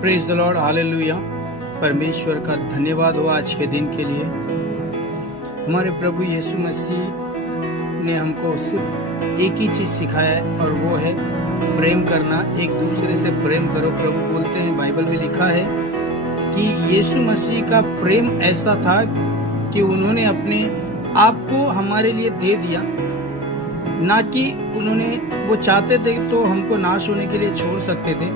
Praise the Lord, hallelujah. परमेश्वर का धन्यवाद हो आज के दिन के लिए। हमारे प्रभु यीशु मसीह ने हमको सिर्फ एक ही चीज सिखाया है और वो है प्रेम करना। एक दूसरे से प्रेम करो। प्रभु बोलते हैं, बाइबल में लिखा है कि यीशु मसीह का प्रेम ऐसा था कि उन्होंने अपने आप को हमारे लिए दे दिया, ना कि वो चाहते थे तो हमको नाश होने के लिए छोड़ सकते थे,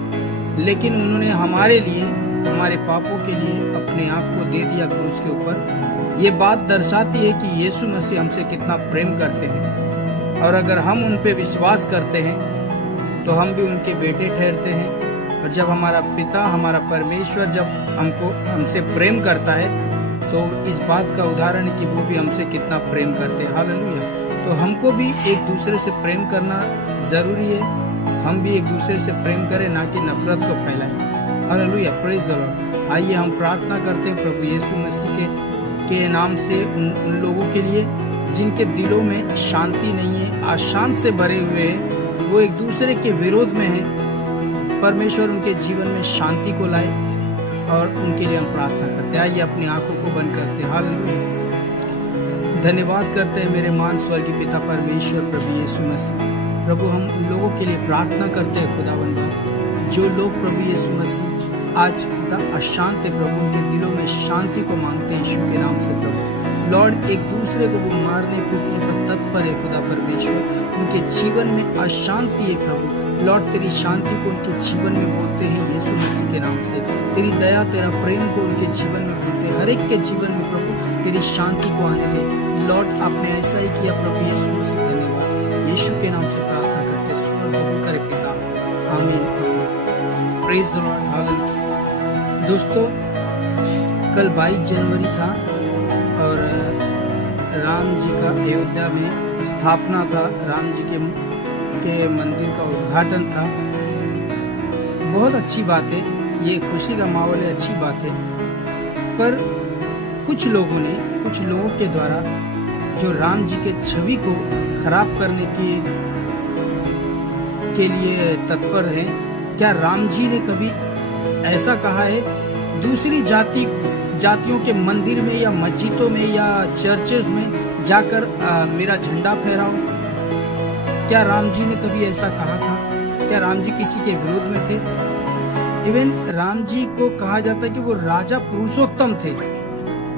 लेकिन उन्होंने हमारे लिए, हमारे पापों के लिए अपने आप को दे दिया क्रूस के ऊपर। ये बात दर्शाती है कि यीशु मसीह हमसे कितना प्रेम करते हैं, और अगर हम उन पे विश्वास करते हैं तो हम भी उनके बेटे ठहरते हैं। और जब हमारा पिता, हमारा परमेश्वर जब हमसे प्रेम करता है तो इस बात का उदाहरण है कि वो भी हमसे कितना प्रेम करते हैं। हालेलुया। तो हमको भी एक दूसरे से प्रेम करना जरूरी है। हम भी एक दूसरे से प्रेम करें, ना कि नफरत को फैलाएं। Hallelujah, praise the Lord. आइए हम प्रार्थना करते हैं प्रभु यीशु मसीह के नाम से उन लोगों के लिए जिनके दिलों में शांति नहीं है, अशांत से भरे हुए हैं, वो एक दूसरे के विरोध में हैं। परमेश्वर उनके जीवन में शांति को लाए, और उनके लिए हम प्रार्थना करते हैं। आइए अपनी आंखों को बंद करते हैं। हालेलुया। धन्यवाद करते हैं मेरे महान स्वर्गीय पिता परमेश्वर प्रभु यीशु मसीह। प्रभु हम उन लोगों के लिए प्रार्थना करते हैं खुदावंद बाप, जो लोग प्रभु यीशु मसीह आज पिता अशांत है, प्रभु उनके दिलों में शांति को मांगते हैं यीशु के नाम से। प्रभु लॉर्ड, एक दूसरे को वो मारने पीटने पर तत्पर है खुदा परमेश्वर, उनके जीवन में अशांति है प्रभु। लॉर्ड, तेरी शांति को उनके जीवन में बोलते हैं यीशु मसीह के नाम से। तेरी दया, तेरा प्रेम को उनके जीवन में बोलते हैं। हर एक के जीवन में प्रभु तेरी शांति को आने दे। लॉर्ड, आपने ऐसा ही किया प्रभु यीशु मसीह। धन्यवाद। यीशु के नाम से प्रार्थना करते स्वर कबूल करे पिता, आमीन। Praise the Lord, hallelujah. दोस्तों, कल 22 जनवरी था और राम जी का अयोध्या में स्थापना था। राम जी के मंदिर का उद्घाटन था। बहुत अच्छी बात है, ये खुशी का माहौल है, अच्छी बात है। पर कुछ लोगों के द्वारा जो राम जी के छवि को खराब करने के लिए तत्पर हैं। क्या राम जी ने कभी ऐसा कहा है दूसरी जातियों के मंदिर में या मस्जिदों में या चर्चेज में जाकर मेरा झंडा फहराओ? क्या राम जी ने कभी ऐसा कहा था? क्या राम जी किसी के विरोध में थे? इवन राम जी को कहा जाता है कि वो राजा पुरुषोत्तम थे।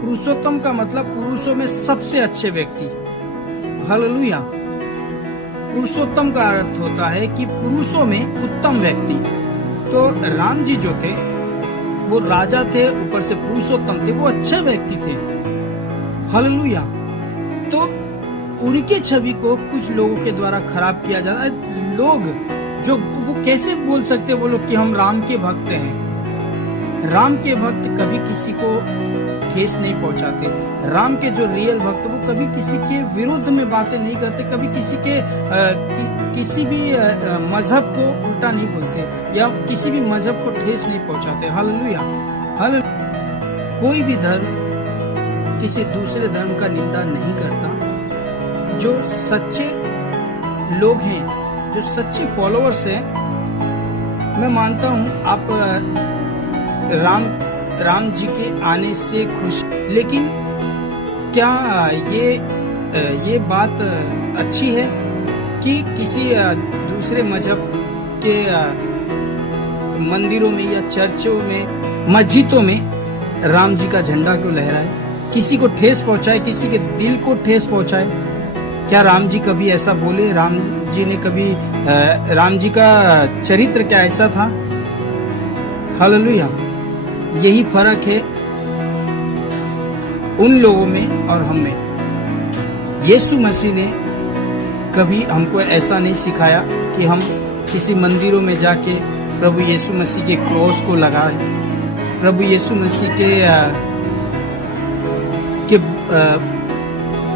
पुरुषोत्तम का मतलब पुरुषों में सबसे अच्छे व्यक्ति। हालेलुया। पुरुषोत्तम का अर्थ होता है कि पुरुषों में उत्तम व्यक्ति। तो राम जी जो थे वो राजा थे, ऊपर से पुरुषोत्तम थे, वो अच्छे व्यक्ति थे। हालेलुया। तो उनके छवि को कुछ लोगों के द्वारा खराब किया जाता है। लोग जो वो कैसे बोल सकते, वो लोग कि हम राम के भक्त हैं। राम के भक्त कभी किसी को ठेस नहीं पहुंचाते। राम के जो रियल भक्त वो कभी किसी के विरुद्ध में बातें नहीं करते, कभी किसी भी मजहब को उल्टा नहीं बोलते या किसी भी मजहब को ठेस नहीं पहुंचाते। हालेलुया। कोई भी धर्म किसी दूसरे धर्म का निंदा नहीं करता। जो सच्चे लोग हैं, जो सच्चे फॉलोअर्स हैं, मैं मानता हूं आप राम जी के आने से खुश। लेकिन क्या ये बात अच्छी है कि किसी दूसरे मजहब के मंदिरों में या चर्चों में, मस्जिदों में राम जी का झंडा क्यों लहराए? किसी को ठेस पहुंचाए, किसी के दिल को ठेस पहुंचाए? क्या राम जी कभी ऐसा बोले? राम जी ने कभी राम जी का चरित्र क्या ऐसा था? हालेलुया। यही फर्क है उन लोगों में और हम में। यीशु मसीह ने कभी हमको ऐसा नहीं सिखाया कि हम किसी मंदिरों में जाके प्रभु यीशु मसीह के क्रॉस को लगाएं, प्रभु यीशु मसीह के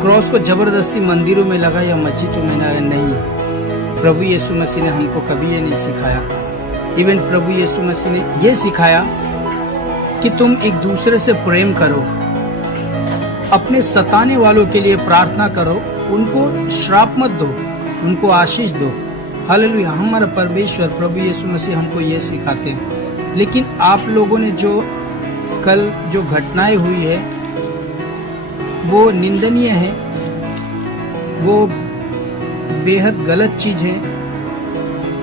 क्रॉस को जबरदस्ती मंदिरों में लगा या मस्जिदों में नहीं। प्रभु यीशु मसीह ने हमको कभी ये नहीं सिखाया। इवन प्रभु यीशु मसीह ने ये सिखाया कि तुम एक दूसरे से प्रेम करो, अपने सताने वालों के लिए प्रार्थना करो, उनको श्राप मत दो, उनको आशीष दो। हालेलुया। हमारा परमेश्वर प्रभु यीशु मसीह हमको ये सिखाते हैं। लेकिन आप लोगों ने जो कल जो घटनाएं हुई है वो निंदनीय है, वो बेहद गलत चीज है।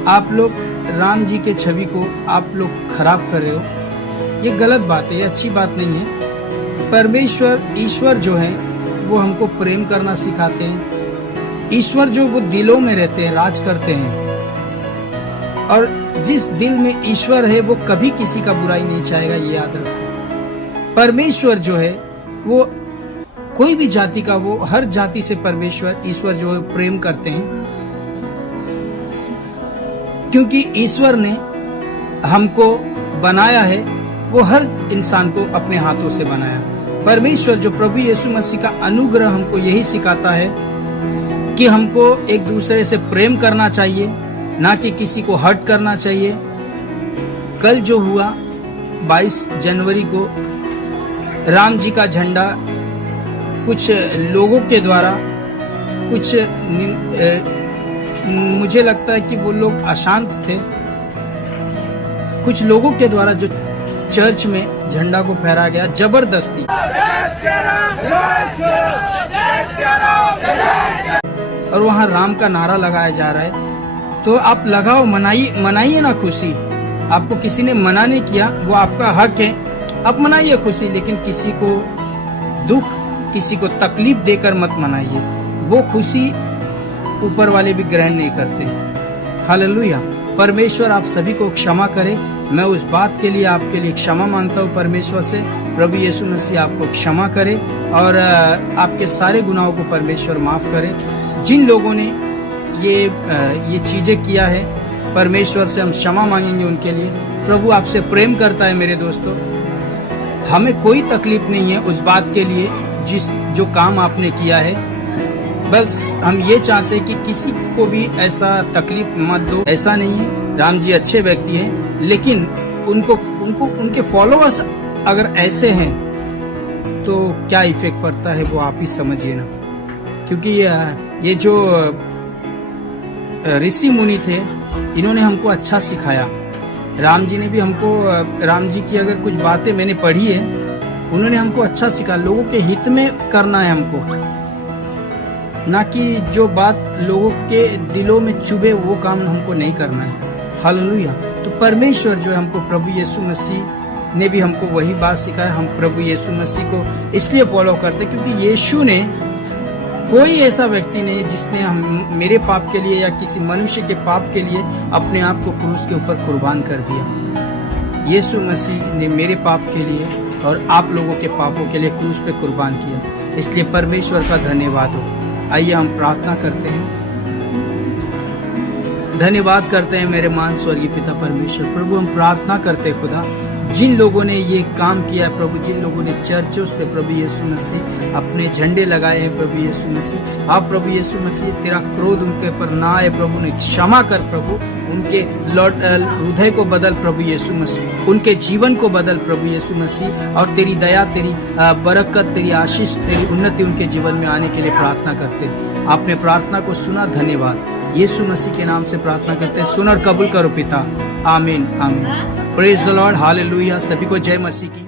आप लोग राम जी के छवि को आप लोग खराब कर रहे हो, ये गलत बात है, ये अच्छी बात नहीं है। परमेश्वर ईश्वर जो है वो हमको प्रेम करना सिखाते हैं। ईश्वर जो वो दिलों में रहते हैं, राज करते हैं, और जिस दिल में ईश्वर है वो कभी किसी का बुराई नहीं चाहेगा, ये याद रखो। परमेश्वर जो है वो कोई भी जाति का, वो हर जाति से परमेश्वर ईश्वर जो है प्रेम करते हैं, क्योंकि ईश्वर ने हमको बनाया है, वो हर इंसान को अपने हाथों से बनाया। परमेश्वर जो प्रभु यीशु मसीह का अनुग्रह हमको यही सिखाता है कि हमको एक दूसरे से प्रेम करना चाहिए, ना कि किसी को हर्ट करना चाहिए। कल जो हुआ 22 जनवरी को राम जी का झंडा कुछ लोगों के द्वारा, कुछ मुझे लगता है कि वो लोग अशांत थे, कुछ लोगों के द्वारा जो चर्च में झंडा को फहराया गया जबरदस्ती, और वहां राम का नारा लगाया जा रहा है। तो आप लगाओ, मनाइए ना खुशी। आपको किसी ने मना नहीं किया, वो आपका हक है, आप मनाइए खुशी, लेकिन किसी को दुख, किसी को तकलीफ देकर मत मनाइए। वो खुशी ऊपर वाले भी ग्रहण नहीं करते। हालेलुया। परमेश्वर आप सभी को क्षमा करे। मैं उस बात के लिए आपके लिए क्षमा मांगता हूँ परमेश्वर से। प्रभु यीशु मसीह आपको क्षमा करे और आपके सारे गुनाहों को परमेश्वर माफ करे। जिन लोगों ने ये चीजें किया है, परमेश्वर से हम क्षमा मांगेंगे उनके लिए। प्रभु आपसे प्रेम करता है मेरे दोस्तों। हमें कोई तकलीफ नहीं है उस बात के लिए जो काम आपने किया है। बस हम ये चाहते हैं कि किसी को भी ऐसा तकलीफ मत दो। ऐसा नहीं है, राम जी अच्छे व्यक्ति हैं, लेकिन उनके फॉलोअर्स अगर ऐसे हैं तो क्या इफेक्ट पड़ता है वो आप ही समझिए ना। क्योंकि ये जो ऋषि मुनि थे, इन्होंने हमको अच्छा सिखाया। राम जी ने भी हमको, राम जी की अगर कुछ बातें मैंने पढ़ी है, उन्होंने हमको अच्छा सिखाया। लोगों के हित में करना है हमको, ना कि जो बात लोगों के दिलों में चुभे वो काम हमको नहीं करना है। हालेलुया। तो परमेश्वर जो है हमको, प्रभु यीशु मसीह ने भी हमको वही बात सिखाया। हम प्रभु यीशु मसीह को इसलिए फॉलो करते क्योंकि यीशु ने, कोई ऐसा व्यक्ति नहीं जिसने मेरे पाप के लिए या किसी मनुष्य के पाप के लिए अपने आप को क्रूस के ऊपर कुर्बान कर दिया। यीशु मसीह ने मेरे पाप के लिए और आप लोगों के पापों के लिए क्रूस पे कुर्बान किया। इसलिए परमेश्वर का धन्यवाद हो। आइए हम प्रार्थना करते हैं। धन्यवाद करते हैं मेरे महान स्वर्गीय पिता परमेश्वर। प्रभु हम प्रार्थना करते हैं खुदा, जिन लोगों ने ये काम किया है प्रभु, जिन लोगों ने चर्चों पे प्रभु यीशु मसीह अपने झंडे लगाए हैं प्रभु यीशु मसीह, आप प्रभु यीशु मसीह तेरा क्रोध उनके ऊपर ना आए प्रभु, ने क्षमा कर प्रभु, उनके हृदय को बदल प्रभु यीशु मसीह, उनके जीवन को बदल प्रभु यीशु मसीह, और तेरी दया, तेरी बरकत, तेरी आशीष, तेरी उन्नति उनके जीवन में आने के लिए प्रार्थना करते हैं। आपने प्रार्थना को सुना, धन्यवाद। यीशु मसीह के नाम से प्रार्थना करते हैं, सुन और कबूल करो पिता। आमीन आमीन। Praise the Lord. हालेलुया। सभी को जय मसीह की।